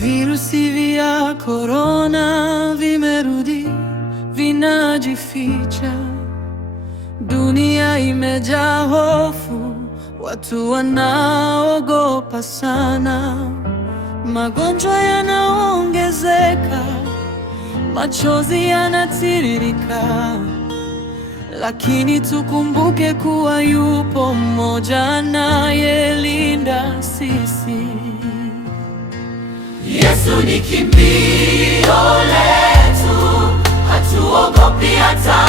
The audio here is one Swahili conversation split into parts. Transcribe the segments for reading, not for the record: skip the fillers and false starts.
Virusi vya korona vimerudi, vinajificha. Dunia imejaa hofu, watu wanaogopa sana. Magonjwa yanaongezeka, machozi yanatiririka, lakini tukumbuke kuwa yupo mmoja anayelinda sisi. Yesu ni kimbilio letu, hatuogopi hata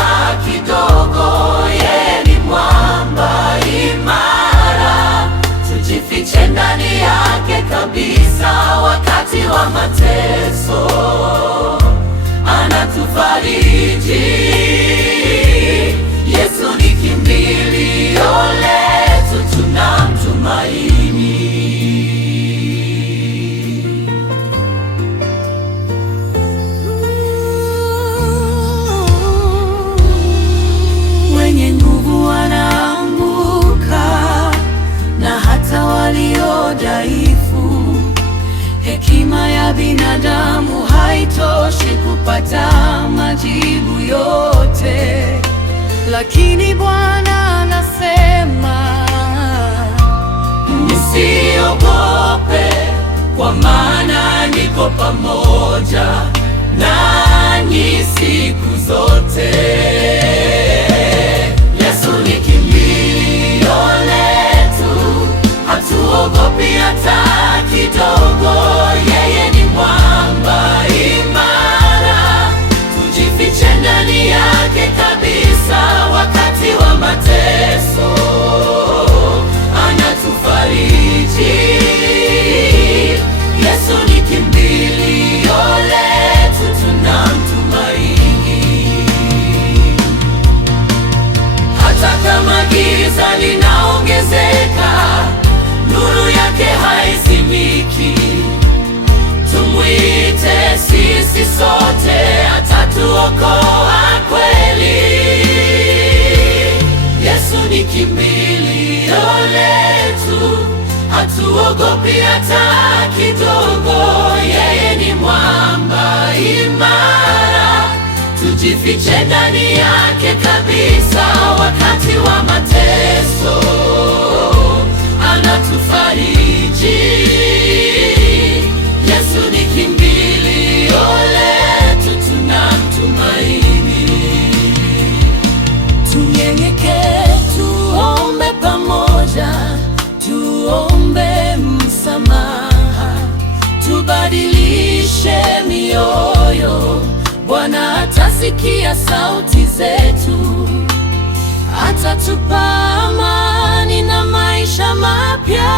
kidogo. Yeye ni mwamba imara, tujifiche ndani yake kabisa. Wakati wa mateso anatufariji. Yesu ni kimbilio letu, tunamtumaini. Wenye nguvu wanaanguka, na hata walio dhaifu. Hekima ya binadamu haitoshi kupata majibu yote, lakini Bwana anasema, nisiogope, kwa maana niko pamoja nanyi siku zote. Yesu ni kimbilio letu, hatuogopi hata kidogo. Yeye ni mwamba imara, tujifiche ndani yake kabisa. Wakati wa mateso anatufariji. Yesu ni kimbilio letu, tunamtumaini. Hata kama giza linaongezeka, nuru yake haizimiki. Tumwite sisi sote, atatuokoa kweli. Yesu ni kimbilio letu, hatuogopi hata kidogo. Yeye ni mwamba imara, tujifiche ndani yake kabisa. Wakati wa mateso anatufariji. Yesu ni kimbilio letu, tunamtumaini. tunyenyekee, tuombe pamoja, tuombe msamaha, tubadilishe mioyo. Bwana atasikia sauti zetu, atatupa amani na maisha mapya.